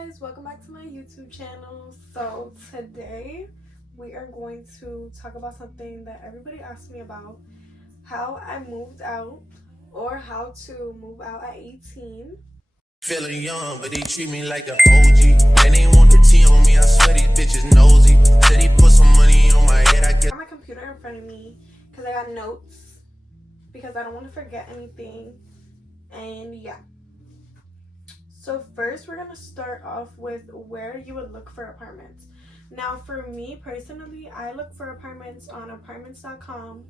guys, welcome back to my YouTube channel. So today we are going to talk about something that everybody asked me about: how I moved out, or how to move out at 18. Feeling young, but they treat me like an OG. And they want the tea on me, I swear these bitches nosy. Said he put some money on my head, I I guess. got my computer in front of me because I got notes, because I don't want to forget anything. And yeah. So first we're gonna start off with where you would look for apartments. Now for me personally, I look for apartments on apartments.com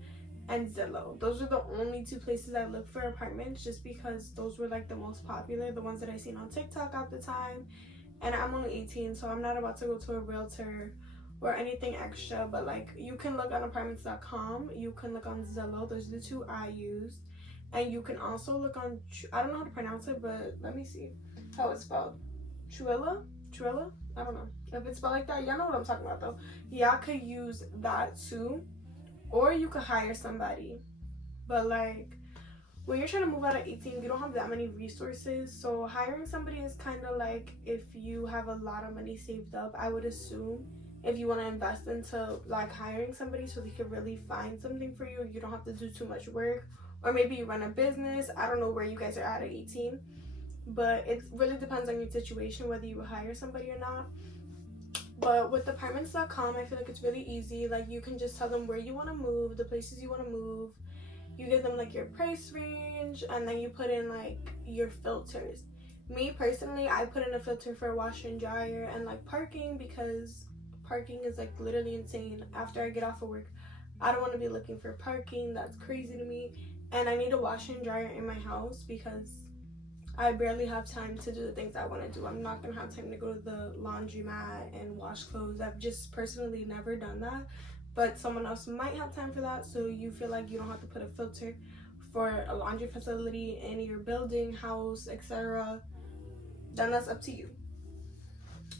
and Zillow. Those are the only two places I look for apartments, just because those were like the most popular, the ones that I seen on TikTok at the time. And I'm only 18, so I'm not about to go to a realtor or anything extra. But like, you can look on apartments.com, you can look on Zillow. Those are the two I used. And you can also look on, I don't know how to pronounce it, but let me see how it's spelled. Truilla? I don't know. If it's spelled like that, y'all know what I'm talking about though. Y'all could use that too. Or you could hire somebody. But like, when you're trying to move out at 18, you don't have that many resources. So hiring somebody is kind of like if you have a lot of money saved up, I would assume. If you want to invest into like hiring somebody so they could really find something for you, you don't have to do too much work. Or maybe you run a business. I don't know where you guys are at 18. But it really depends on your situation, whether you hire somebody or not. But with apartments.com, I feel like it's really easy. Like, you can just tell them where you want to move, the places you want to move. You give them like your price range, and then you put in like your filters. Me personally, I put in a filter for washer and dryer and like parking, because parking is like literally insane. After I get off of work, I don't want to be looking for parking. That's crazy to me. And I need a washer and dryer in my house because I barely have time to do the things I want to do. I'm not going to have time to go to the laundromat and wash clothes. I've just personally never done that. But someone else might have time for that. So you feel like you don't have to put a filter for a laundry facility in your building, house, etc. Then that's up to you.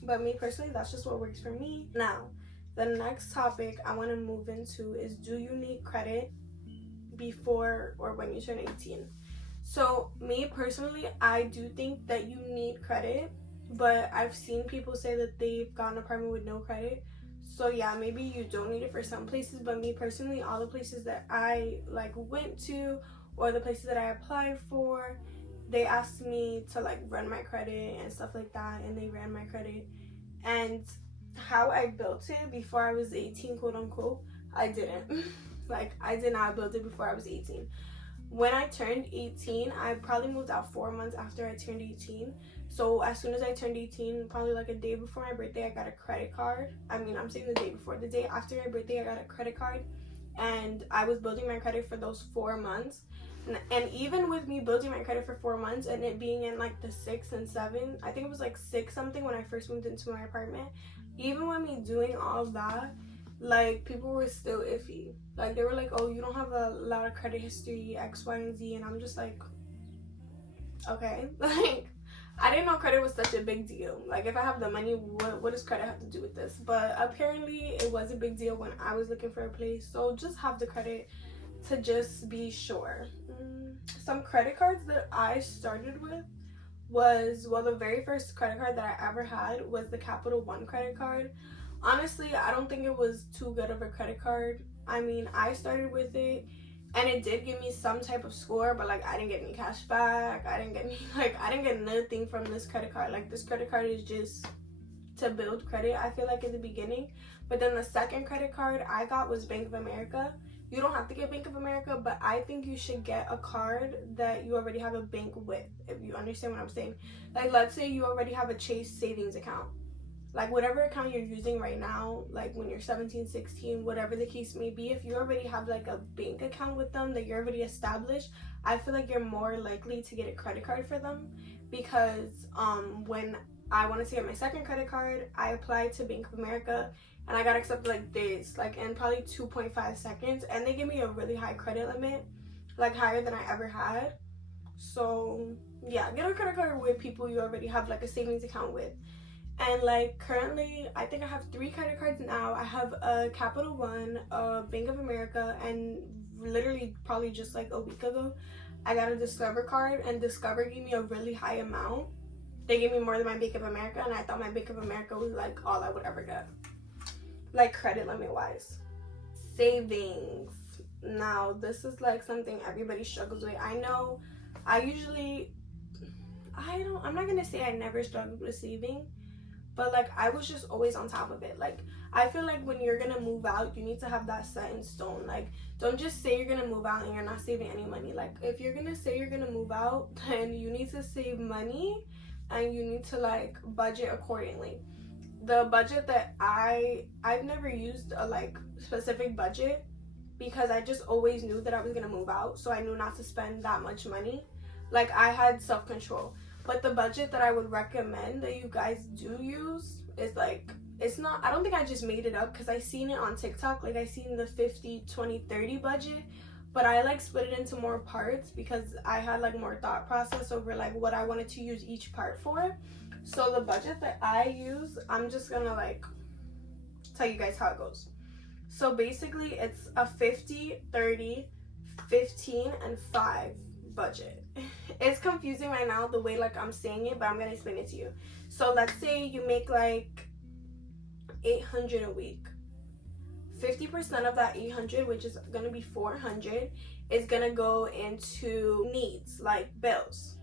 But me personally, that's just what works for me. Now, the next topic I want to move into is, do you need credit before or when you turn 18? So me personally, I do think that you need credit, but I've seen people say that they've gotten an apartment with no credit. So yeah, maybe you don't need it for some places, but me personally, all the places that I like went to, or the places that I applied for, they asked me to like run my credit and stuff like that, and they ran my credit. And how I built it before I was 18, quote unquote, I didn't. Like, I did not build it before I was 18. When I turned 18, I probably moved out 4 months after I turned 18. So as soon as I turned 18, probably like a day before my birthday, I got a credit card. I'm saying the day before. The day after my birthday, I got a credit card. And I was building my credit for those 4 months. And even with me building my credit for 4 months and it being in like the 6 and 7, I think it was like 6 something when I first moved into my apartment. Even with me doing all that, like, people were still iffy. Like, they were like, oh, you don't have a lot of credit history, X, Y, and Z. And I'm just like, okay. Like, I didn't know credit was such a big deal. Like, if I have the money, what does credit have to do with this? But apparently it was a big deal when I was looking for a place. So just have the credit to just be sure. Some credit cards that I started with was, well, the very first credit card that I ever had was the Capital One credit card. Honestly, I don't think it was too good of a credit card. I mean, I started with it and it did give me some type of score, but like, I didn't get any cash back. I didn't get nothing from this credit card. Like, this credit card is just to build credit, I feel like, in the beginning. But then the second credit card I got was Bank of America. You don't have to get Bank of America, but I think you should get a card that you already have a bank with, if you understand what I'm saying. Like, let's say you already have a Chase savings account. Like, whatever account you're using right now, like when you're 17, 16, whatever the case may be, if you already have like a bank account with them that you're already established, I feel like you're more likely to get a credit card for them. Because when I wanted to get my second credit card, I applied to Bank of America and I got accepted like this, like in probably 2.5 seconds. And they gave me a really high credit limit, like higher than I ever had. So yeah, get a credit card with people you already have like a savings account with. And like, currently, I think I have 3 credit cards now. I have a Capital One, a Bank of America, and literally probably just like a week ago, I got a Discover card, and Discover gave me a really high amount. They gave me more than my Bank of America, and I thought my Bank of America was like all I would ever get, like credit limit wise. Savings. Now this is like something everybody struggles with. I know I'm not gonna say I never struggled with saving, but like I was just always on top of it. Like I feel like when you're gonna move out, you need to have that set in stone. Like don't just say you're gonna move out and you're not saving any money. Like if you're gonna say you're gonna move out, then you need to save money and you need to like budget accordingly. The budget that I've never used a like specific budget, because I just always knew that I was gonna move out, so I knew not to spend that much money. Like I had self-control. But the budget that I would recommend that you guys do use is like, it's not, I don't think I just made it up, because I seen it on TikTok. Like I seen the 50 20 30 budget, but I like split it into more parts because I had like more thought process over like what I wanted to use each part for. So the budget that I use, I'm just gonna like tell you guys how it goes. So basically it's a 50 30 15 and 5 budget. It's confusing right now the way like I'm saying it, but I'm gonna explain it to you. So let's say you make like 800 a week. 50% of that 800, which is gonna be 400, is gonna go into needs, like bills.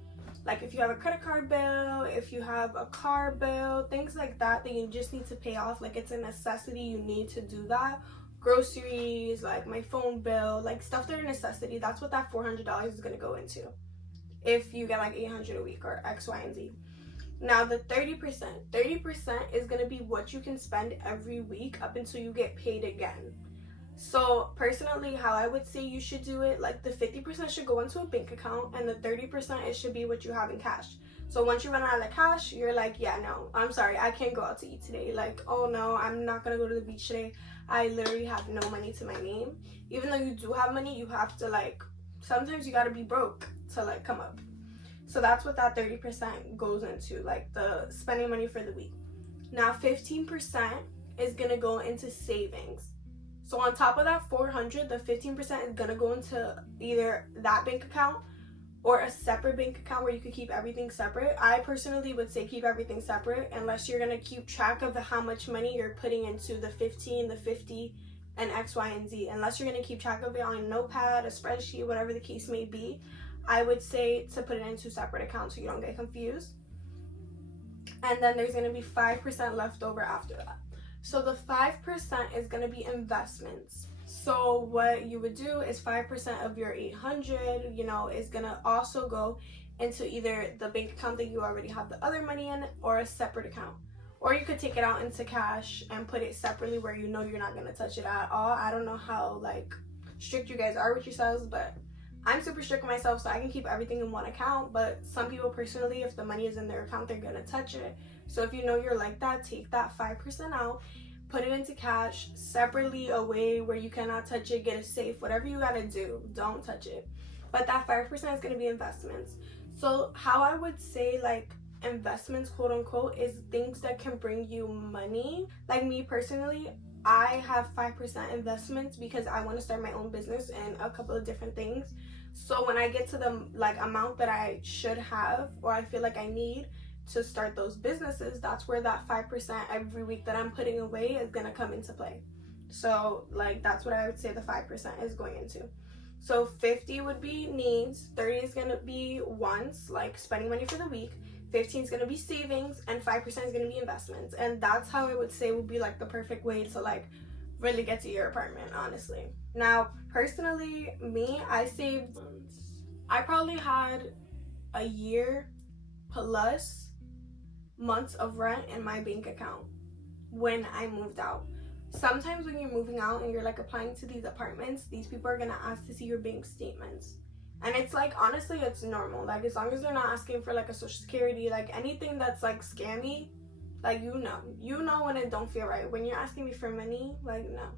Like if you have a credit card bill, if you have a car bill, things like that that you just need to pay off, like it's a necessity, you need to do that. Groceries, like my phone bill, like stuff that are a necessity, that's what that $400 is gonna go into if you get like 800 a week or X, Y, and Z. Now the 30% is gonna be what you can spend every week up until you get paid again. So personally, how I would say you should do it, like the 50% should go into a bank account and the 30% it should be what you have in cash. So once you run out of cash, you're like, yeah, no, I'm sorry, I can't go out to eat today. Like, oh no, I'm not gonna go to the beach today. I literally have no money to my name. Even though you do have money, you have to like, sometimes you gotta be broke to like come up. So that's what that 30% goes into, like the spending money for the week. Now 15% is gonna go into savings. So on top of that 400, the 15% is gonna go into either that bank account or a separate bank account where you could keep everything separate. I personally would say keep everything separate unless you're gonna keep track of how much money you're putting into the 15, the 50, and X, Y, and Z. Unless you're gonna keep track of it on a notepad, a spreadsheet, whatever the case may be, I would say to put it into separate accounts so you don't get confused. And then there's gonna be 5% left over after that. So the 5% is gonna be investments. So what you would do is 5% of your 800, you know, is gonna also go into either the bank account that you already have the other money in or a separate account. Or you could take it out into cash and put it separately where you know you're not gonna touch it at all. I don't know how like strict you guys are with yourselves, but I'm super strict with myself, so I can keep everything in one account. But some people personally, if the money is in their account, they're gonna touch it. So if you know you're like that, take that 5% out, put it into cash separately away where you cannot touch it, get it safe, whatever you gotta do, don't touch it. But that 5% is gonna be investments. So how I would say like investments, quote unquote, is things that can bring you money. Like me personally, I have 5% investments because I want to start my own business and a couple of different things. So when I get to the like amount that I should have or I feel like I need to start those businesses, that's where that 5% every week that I'm putting away is gonna come into play. So like that's what I would say the 5% is going into. So 50 would be needs, 30 is gonna be wants, like spending money for the week, 15 is gonna be savings, and 5% is gonna be investments. And that's how I would say would be like the perfect way to like really get to your apartment, honestly. Now personally, me, I probably had a year plus months of rent in my bank account when I moved out. Sometimes when you're moving out and you're like applying to these apartments, these people are gonna ask to see your bank statements. And it's like, honestly, it's normal. Like as long as they're not asking for like a social security, like anything that's like scammy, like you know when it don't feel right. When you're asking me for money, like no.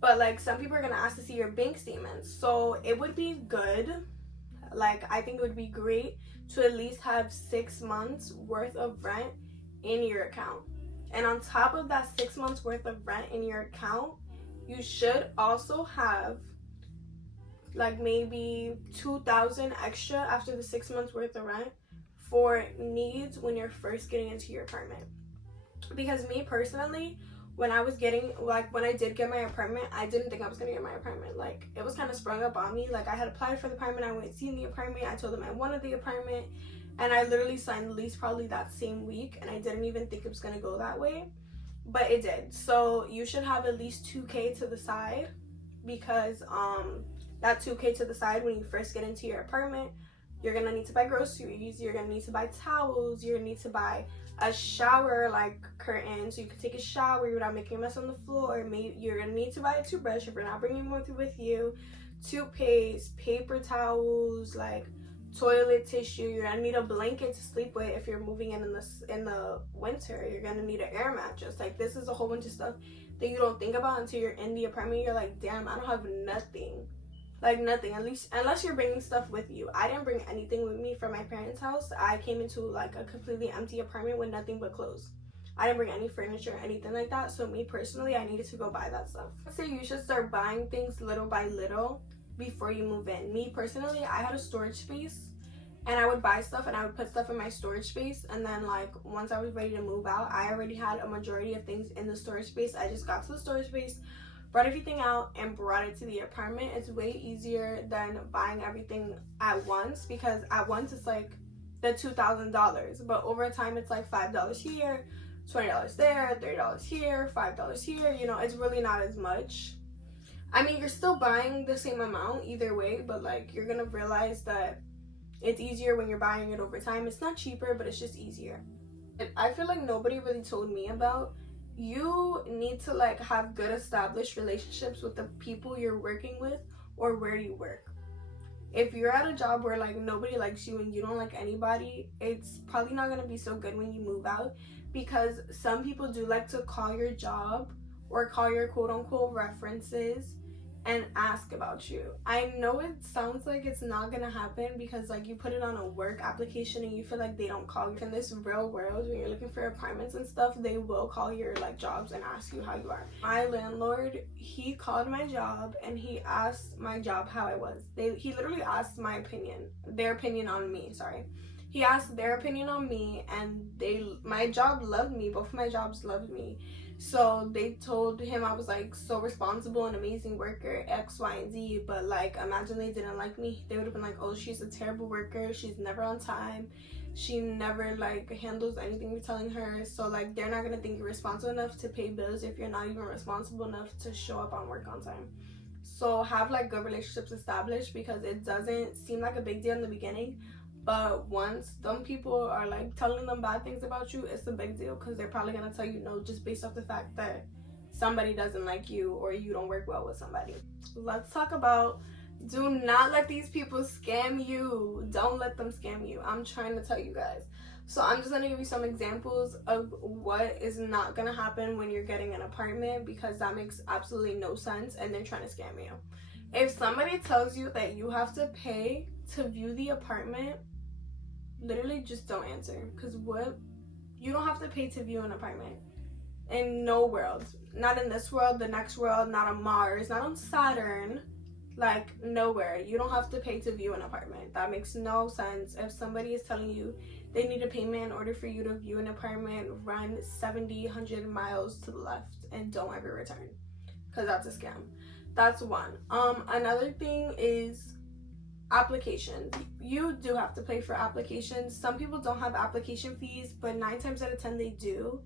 But like some people are gonna ask to see your bank statements. So it would be good, like I think it would be great to at least have 6 months worth of rent in your account. And on top of that 6 months worth of rent in your account, you should also have like maybe $2,000 extra after the 6 months worth of rent for needs when you're first getting into your apartment. Because me personally, when I did get my apartment, I didn't think I was gonna get my apartment. Like, it was kind of sprung up on me. Like, I had applied for the apartment, I went seeing the apartment, I told them I wanted the apartment, and I literally signed the lease probably that same week, and I didn't even think it was gonna go that way, but it did. So you should have at least 2K to the side, because that 2K to the side, when you first get into your apartment, you're gonna need to buy groceries, you're gonna need to buy towels, you're gonna need to buy a shower like curtain so you can take a shower without making a mess on the floor. Maybe you're gonna need to buy a toothbrush if you're not bringing one with you, toothpaste, paper towels, like toilet tissue. You're gonna need a blanket to sleep with if you're moving in the winter. You're gonna need an air mattress. Like, this is a whole bunch of stuff that you don't think about until you're in the apartment. You're like, damn, I don't have nothing. Like, nothing, at least unless you're bringing stuff with you. I didn't bring anything with me from my parents' house. I came into like a completely empty apartment with nothing but clothes. I didn't bring any furniture or anything like that. So me personally, I needed to go buy that stuff. I'd say you should start buying things little by little before you move in. Me personally, I had a storage space, and I would buy stuff and I would put stuff in my storage space, and then like once I was ready to move out, I already had a majority of things in the storage space. I just got to the storage space, brought everything out, and brought it to the apartment. It's way easier than buying everything at once, because at once it's like the $2,000, but over time it's like $5 here, $20 there, $30 here, $5 here. You know, it's really not as much. I mean, you're still buying the same amount either way, but like, you're gonna realize that it's easier when you're buying it over time. It's not cheaper, but it's just easier. I feel like nobody really told me about, you need to like have good established relationships with the people you're working with or where you work. If you're at a job where like nobody likes you and you don't like anybody, it's probably not going to be so good when you move out, because some people do like to call your job or call your quote-unquote references and ask about you. I know it sounds like it's not gonna happen, because like you put it on a work application and you feel like they don't call you. In this real world, when you're looking for apartments and stuff, they will call your like jobs and ask you how you are. My landlord, he called my job and he asked my job how I was. He literally asked their opinion on me, sorry. He asked their opinion on me, and my job loved me. Both of my jobs loved me. So they told him I was like so responsible and amazing worker, X, Y, and Z. But like, imagine they didn't like me. They would have been like, oh, she's a terrible worker. She's never on time. She never like handles anything you're telling her. So like, they're not gonna think you're responsible enough to pay bills if you're not even responsible enough to show up on work on time. So have like good relationships established, because it doesn't seem like a big deal in the beginning. But once some people are like telling them bad things about you, it's a big deal, because they're probably gonna tell you no just based off the fact that somebody doesn't like you or you don't work well with somebody. Let's talk about, do not let these people scam you. Don't let them scam you. I'm trying to tell you guys. So I'm just gonna give you some examples of what is not gonna happen when you're getting an apartment, because that makes absolutely no sense and they're trying to scam you. If somebody tells you that you have to pay to view the apartment, literally just don't answer, because you don't have to pay to view an apartment. In no world, not in this world, the next world, not on Mars, not on Saturn, like nowhere, you don't have to pay to view an apartment. That makes no sense. If somebody is telling you they need a payment in order for you to view an apartment, run 70, 100 miles to the left and don't ever return, because that's a scam. That's one. Another thing is applications. You do have to pay for applications. Some people don't have application fees, but 9 times out of 10 they do,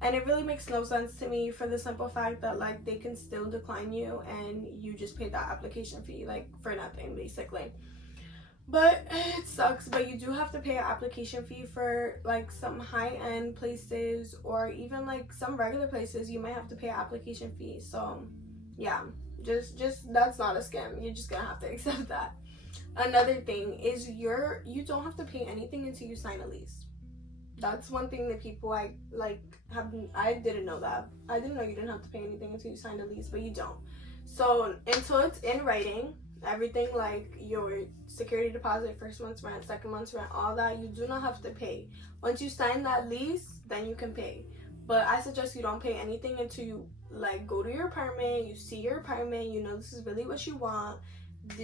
and it really makes no sense to me, for the simple fact that like they can still decline you and you just paid that application fee like for nothing basically. But it sucks, but you do have to pay an application fee for like some high-end places, or even like some regular places you might have to pay an application fee. So yeah, just that's not a scam. You're just gonna have to accept that. Another thing is you don't have to pay anything until you sign a lease. That's one thing that people I didn't know that. I didn't know you didn't have to pay anything until you signed a lease, but you don't. So until it's in writing, everything like your security deposit, first month's rent, second month's rent, all that, you do not have to pay. Once you sign that lease, then you can pay. But I suggest you don't pay anything until you like go to your apartment, you see your apartment, you know this is really what you want.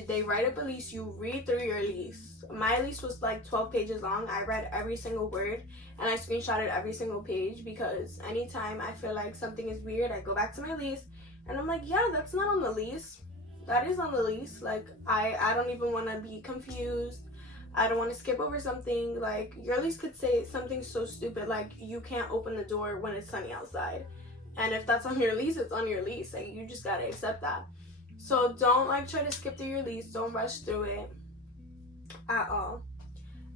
they write up a lease, you read through your lease. My lease was like 12 pages long. I read every single word and I screenshotted every single page, because anytime I feel like something is weird, I go back to my lease and I'm like, yeah, that's not on the lease. That is on the lease. Like, I don't even want to be confused. I don't want to skip over something. Like, your lease could say something so stupid like you can't open the door when it's sunny outside. And if that's on your lease, it's on your lease. Like, you just gotta accept that. So don't like try to skip through your lease. Don't rush through it at all.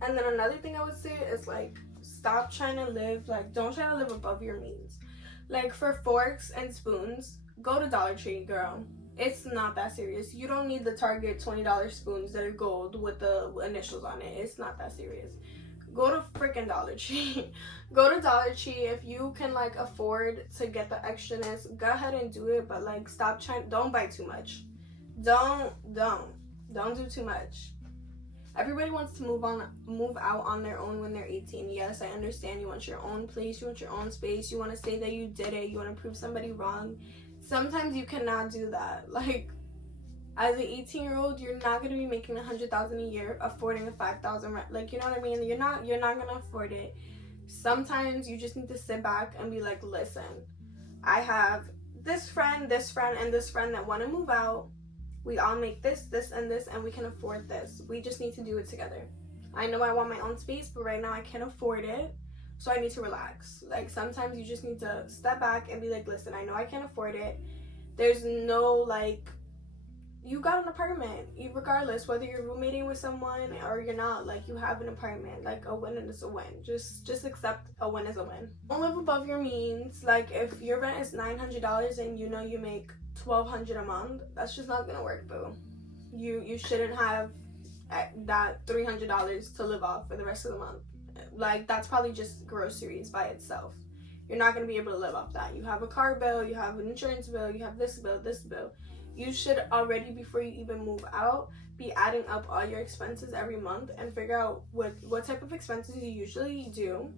And then another thing I would say is, like, stop trying to live, like, don't try to live above your means. Like, for forks and spoons, go to Dollar Tree, girl. It's not that serious. You don't need the Target $20 spoons that are gold with the initials on it. It's not that serious. Go to freaking Dollar Tree. Go to Dollar Tree. If you can, like, afford to get the extraness, go ahead and do it. But, like, stop trying. Don't buy too much. Don't do too much. Everybody wants to move out on their own when they're 18. Yes, I understand. You want your own place. You want your own space. You want to say that you did it. You want to prove somebody wrong. Sometimes you cannot do that. Like, as an 18-year-old, you're not going to be making $100,000 a year, affording a $5,000 rent. Like, you know what I mean? You're not going to afford it. Sometimes you just need to sit back and be like, listen, I have this friend, and this friend that want to move out. We all make this, and this, and we can afford this. We just need to do it together. I know I want my own space, but right now I can't afford it. So I need to relax. Like, sometimes you just need to step back and be like, listen, I know I can't afford it. There's no, like, you got an apartment, regardless whether you're roommating with someone or you're not. Like, you have an apartment. Like, a win is a win. Just accept a win is a win. Don't live above your means. Like, if your rent is $900 and you know you make $1,200 a month, that's just not gonna work, boo. You shouldn't have that $300 to live off for the rest of the month. Like, that's probably just groceries by itself. You're not gonna be able to live off that. You have a car bill, you have an insurance bill, you have this bill. You should already, before you even move out, be adding up all your expenses every month and figure out what type of expenses you usually do,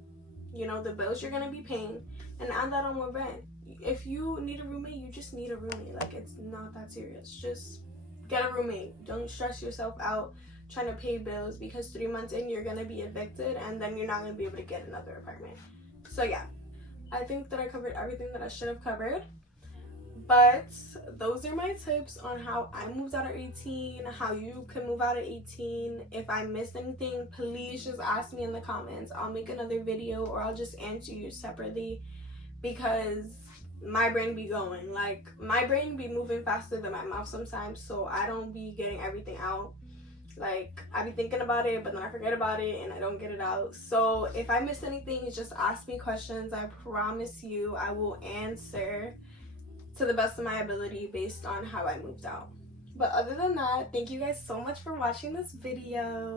you know, the bills you're gonna be paying, and add that on with rent. If you need a roommate, you just need a roommate. Like, it's not that serious. Just get a roommate. Don't stress yourself out trying to pay bills, because 3 months in you're gonna be evicted and then you're not gonna be able to get another apartment. So yeah, I think that I covered everything that I should have covered. But those are my tips on how I moved out at 18, how you can move out at 18. If I missed anything, please just ask me in the comments. I'll make another video, or I'll just answer you separately, because my brain be going. Like, my brain be moving faster than my mouth sometimes, so I don't be getting everything out. Like, I be thinking about it, but then I forget about it and I don't get it out. So if I miss anything, just ask me questions. I promise you I will answer to the best of my ability based on how I moved out. But other than that, thank you guys so much for watching this video.